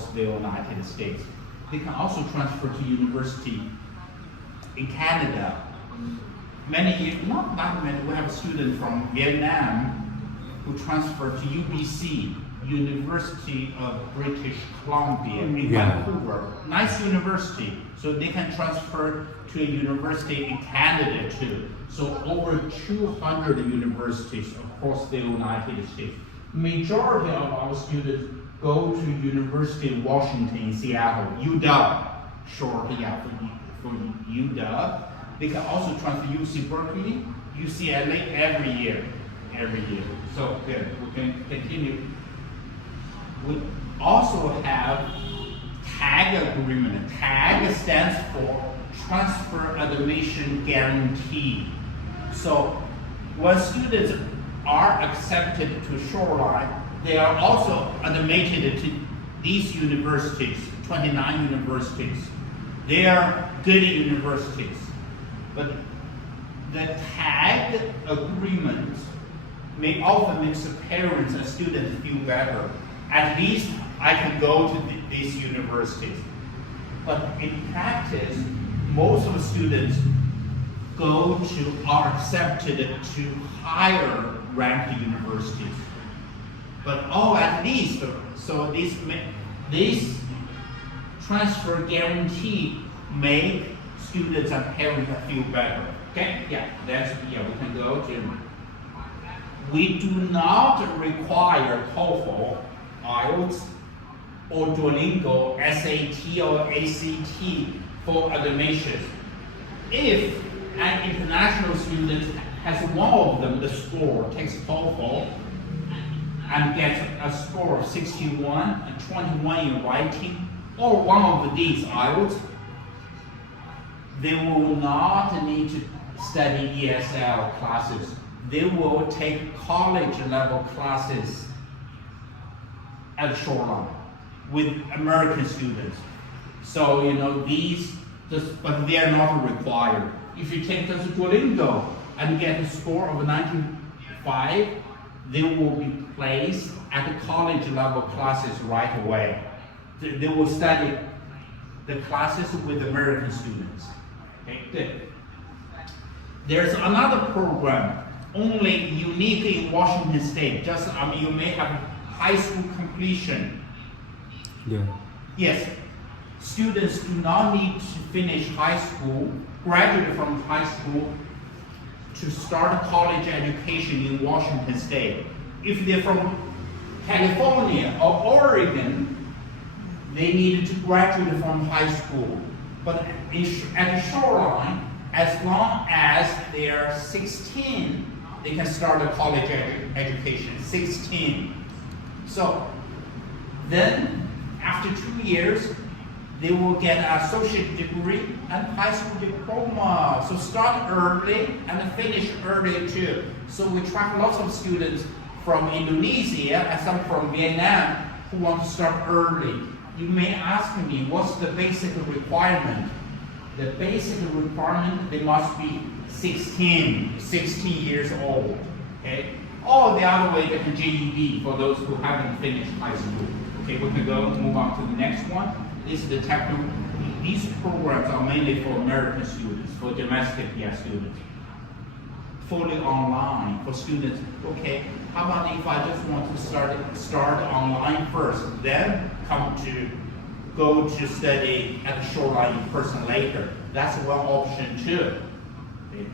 across the United States. They can also transfer to university in Canada. Many years, not that many, we have a student from Vietnam who transferred to UBC, University of British Columbia in Vancouver. Nice university. So they can transfer to a university in Canada too. So over 200 universities across the United States. Majority of our students go to University of Washington in Seattle, UW, short for UW. They can also transfer UC Berkeley, UCLA every year. So good, we can continue. We also have TAG agreement. TAG stands for Transfer Admission Guarantee. So when students are accepted to Shoreline, they are also admitted to these universities, 29 universities. They are good universities. But the TAG agreement may often make the parents and students feel better. At least I can go to these universities. But in practice, most of the students are accepted to higher ranked universities. But at least, so this transfer guarantee make students and parents feel better. Okay, we can go to. We do not require TOEFL, IELTS, or Duolingo, SAT or ACT for admissions. If an international student has one of them, the score, takes TOEFL, and gets a score of 61 and 21 in writing, or one of these IELTS, they will not need to study ESL classes. They will take college level classes at Shoreline with American students. So, but they are not required. If you take this Duolingo and get a score of 95, they will be placed at the college level classes right away. They will study the classes with American students. Okay, good. There's another program only unique in Washington State. You may have high school completion. Yeah. Yes, students do not need to finish high school, graduate from high school, to start college education in Washington State. If they're from California or Oregon, they need to graduate from high school. But at Shoreline, as long as they are 16, they can start a college education, 16. So then, after 2 years, they will get an associate degree and high school diploma. So start early and finish early too. So we track lots of students from Indonesia and some from Vietnam who want to start early. You may ask me, what's the basic requirement? The basic requirement, they must be 16 years old. Okay? Or the other way, they can GED for those who haven't finished high school. Okay, we can move on to the next one. This is the technical. These programs are mainly for American students, for domestic students. Fully online for students. Okay, how about if I just want to start online first, then go to study at the Shoreline in person later? That's one option too. Okay.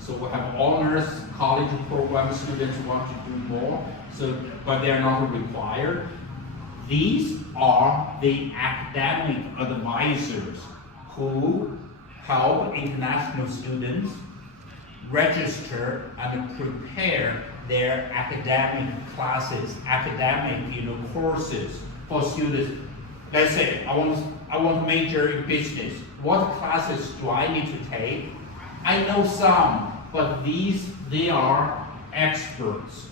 So we have honors college program students who want to do more, but they are not required. These are the academic advisors who help international students register and prepare their academic classes, courses for students. Let's say I want to major in business. What classes do I need to take? I know some, but they are experts.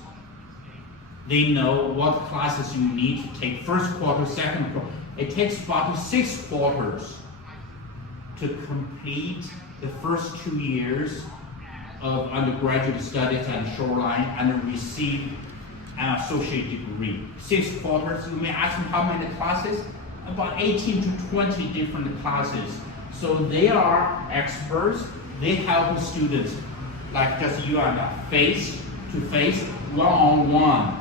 They know what classes you need to take, first quarter, second quarter. It takes about 6 quarters to complete the first 2 years of undergraduate studies at Shoreline and receive an associate degree. 6 quarters, you may ask them how many classes? About 18 to 20 different classes. So they are experts. They help students, like just you and I, face to face, one-on-one.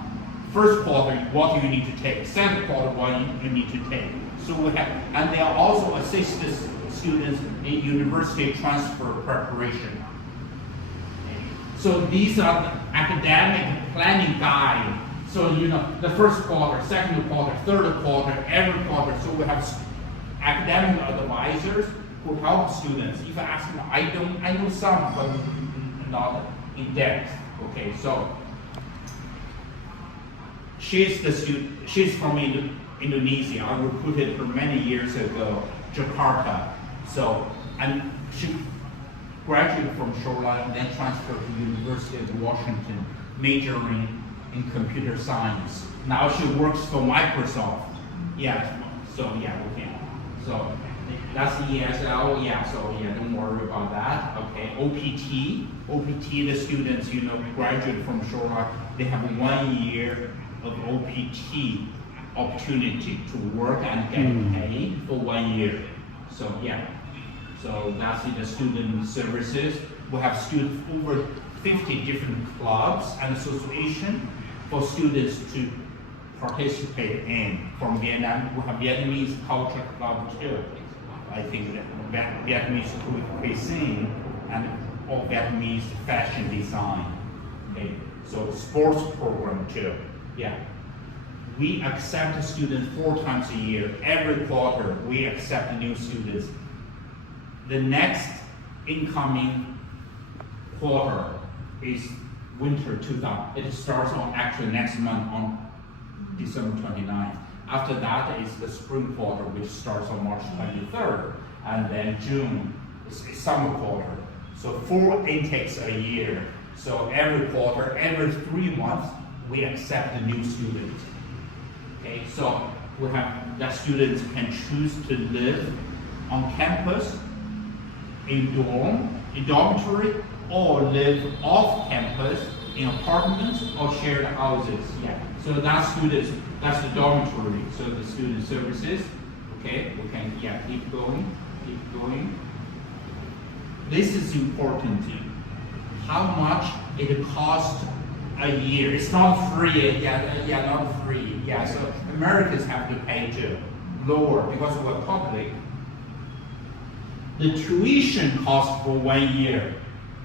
First quarter, what you need to take. Second quarter, what you need to take. So we have, and they are also assist the students in university transfer preparation. So these are the academic planning guide. So the first quarter, second quarter, third quarter, every quarter. So we have academic advisors who help students. If I ask them, I know some, but not in depth. Okay, so she's from Indonesia. I recruited her many years ago, Jakarta. So, and she graduated from Shoreline, then transferred to University of Washington, majoring in computer science. Now she works for Microsoft. Yeah, so yeah, okay. So that's the ESL, yeah, so yeah, don't worry about that. Okay, OPT, the students, graduate from Shoreline, they have 1 year of OPT opportunity to work and get paid for 1 year. So yeah, so that's in the student services. We have students over 50 different clubs and associations for students to participate in. From Vietnam, we have Vietnamese culture club too. I think that Vietnamese cuisine and all Vietnamese fashion design. Okay, so sports program too. Yeah, we accept students 4 times a year. Every quarter, we accept new students. The next incoming quarter is winter 2000. It starts on actually next month on December 29th. After that is the spring quarter, which starts on March 23rd, and then June is summer quarter. So 4 intakes a year. So every quarter, every 3 months, we accept a new student. Okay, so we have that students can choose to live on campus, in dormitory, or live off campus in apartments or shared houses. Yeah. So that's the dormitory. So the student services. Okay, we can keep going. This is important. How much it costs a year? It's not free. Not free. Yeah. So Americans have to pay too, lower because we're public. The tuition cost for 1 year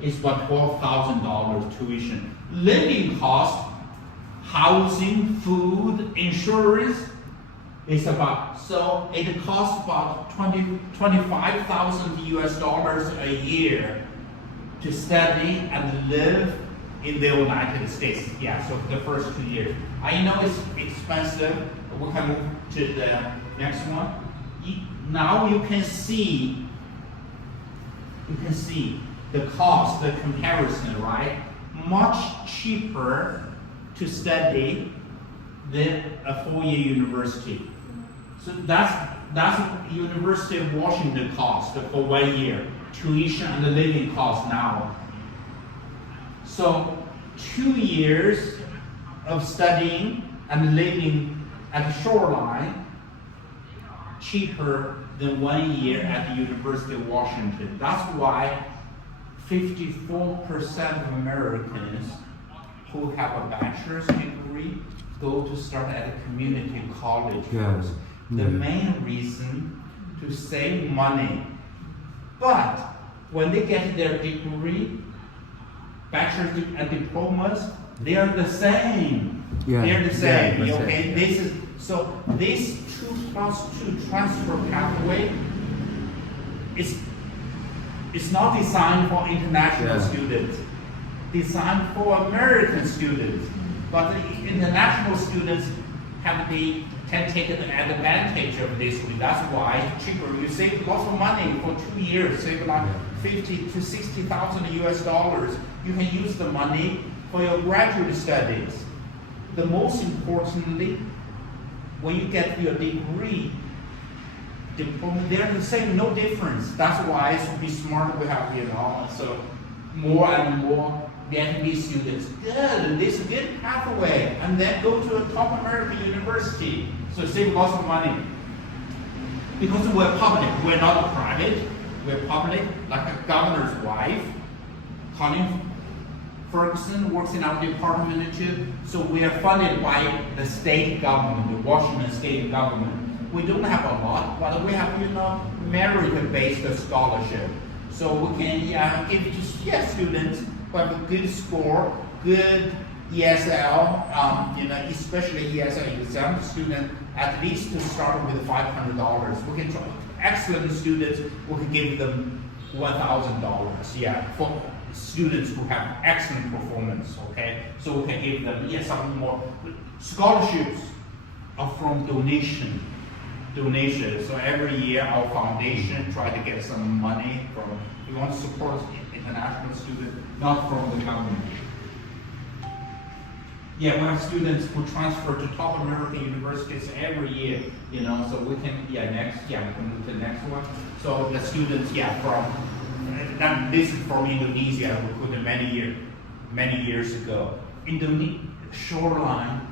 is about $12,000 tuition. Living cost, housing, food, insurance is so it costs about $25,000 US a year to study and live in the United States. Yeah, so for the first 2 years. I know it's expensive. We can move to the next one. Now you can see the cost, the comparison, right? Much cheaper to study than a 4-year university. So that's University of Washington cost for 1 year, tuition and the living cost now. So 2 years of studying and living at Shoreline, cheaper than 1 year at the University of Washington. That's why 54% of Americans who have a bachelor's degree go to start at a community college first. The main reason to save money. But when they get their degree, bachelor's and diplomas, they are the same. They're the same. Okay, this 2+2 transfer pathway is not designed for international students. Designed for American students. But the international students can take advantage of this. That's why it's cheaper. You save lots of money for 2 years. Save like $50,000 to $60,000 US. You can use the money for your graduate studies. The most importantly, when you get your degree, diploma, they're the same, no difference. That's why it should be smart. We have, so more and more Vietnamese students, good, this is a good pathway, and then go to a top American university. So save lots of money. Because we're public, we're not private, we're public, like a governor's wife. Colin Ferguson works in our department too. So we are funded by the state government, the Washington state government. We don't have a lot, but we have, merit-based scholarship. So we can give to students who have a good score, good ESL, especially ESL exam student, at least to start with $500. We can try excellent students, we can give them $1,000, for students who have excellent performance, okay? So we can give them, some more. Scholarships are from donation. So every year our foundation try to get some money from, we want to support international students, not from the government. We have students who transfer to top American universities every year, so we can, we can move to the next one. So the students, this is from Indonesia, we put it many years ago. Shoreline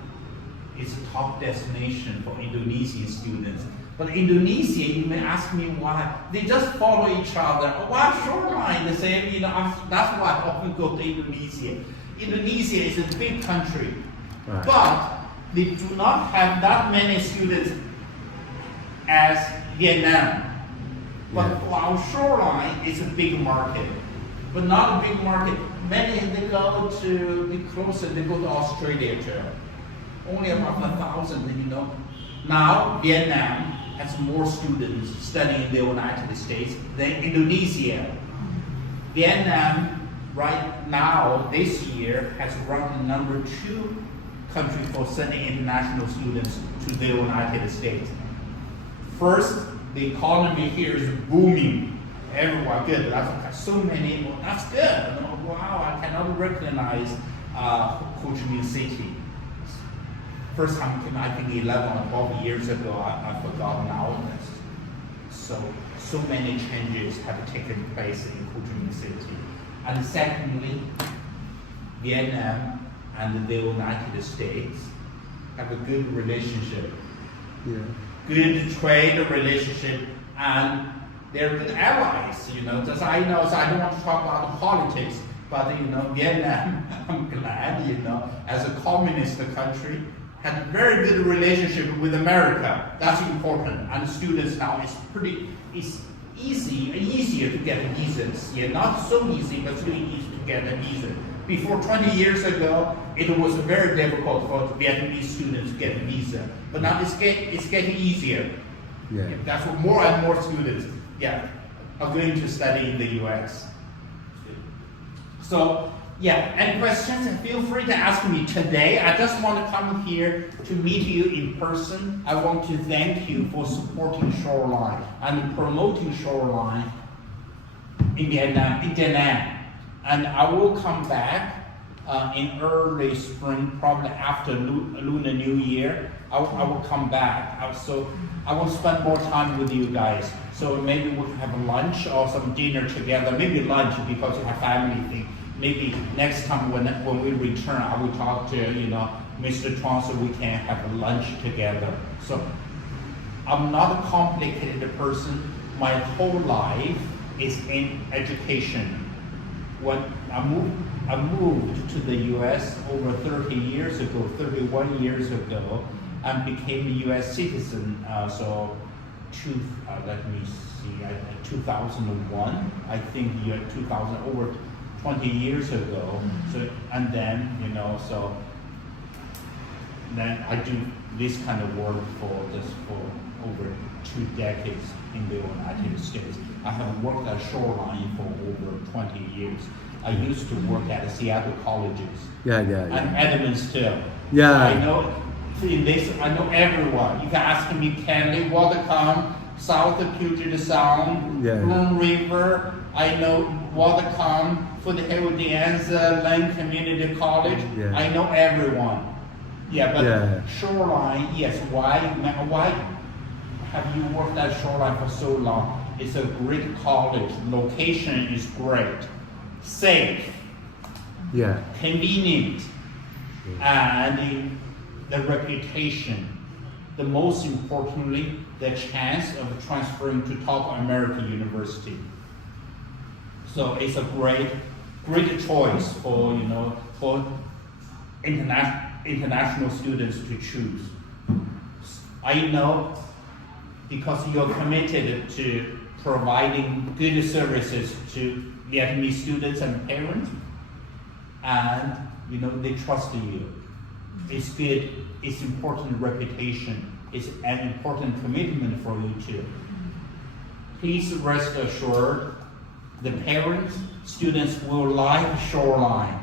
is a top destination for Indonesian students. But Indonesia, you may ask me why. They just follow each other. Why Shoreline? They say, that's why I often go to Indonesia. Indonesia is a big country, right, but they do not have that many students as Vietnam. But while Shoreline is a big market, but not a big market. Many, they go to be closer, they go to Australia too. Only about 1,000, Now, Vietnam has more students studying in the United States than Indonesia. Vietnam, right now, this year, has ranked number 2 country for sending international students to the United States. First, the economy here is booming. Everyone, good, that's so many, that's good. Wow, I cannot recognize Ho Chi Minh City. First time came, I think 11 or 12 years ago, I forgot now. So many changes have taken place in Ho Chi Minh City. And secondly, Vietnam and the United States have a good relationship. Good trade relationship, and they're good allies, Just I know, so I don't want to talk about the politics, but Vietnam, I'm glad, as a communist country, had a very good relationship with America. That's important. And students now, it's easier to get visas. Not so easy, but still easy to get a visa. Before 20 years ago, it was very difficult for Vietnamese students to get a visa. But now it's getting easier. That's what more and more students, are going to study in the US. So, any questions? Feel free to ask me today. I just want to come here to meet you in person. I want to thank you for supporting Shoreline and promoting Shoreline in Vietnam, in Da Nang. And I will come back in early spring, probably after Lunar New Year. I will come back. So I will spend more time with you guys. So maybe we can have a lunch or some dinner together. Maybe lunch because you have family thing. Maybe next time when we return, I will talk to Mr. Chuang so we can have a lunch together. So I'm not a complicated person. My whole life is in education. When I moved to the U.S. over 31 years ago, and became a U.S. citizen. Let me see, 2001. I think 2000 over 20 years ago. So and then then I do this kind of work for over 2 decades in the United States. I have worked at Shoreline for over 20 years. I used to work at Seattle colleges. And Edmonds too. I know in this. I know everyone. You can ask me, Candy, Watercom, South of Puget Sound, Bloom River. I know Watercom, Foothill, De Anza, Lane Community College. I know everyone. Shoreline, yes. Why have you worked at Shoreline for so long? It's a great college. Location is great. Safe. Yeah. convenient, and the reputation. The most importantly, the chance of transferring to top American university. So it's a great choice for international students to choose. I know because you're committed to providing good services to Vietnamese students and parents, and they trust you. It's good. It's important reputation. It's an important commitment for you too. Please rest assured, the parents, students will like Shoreline.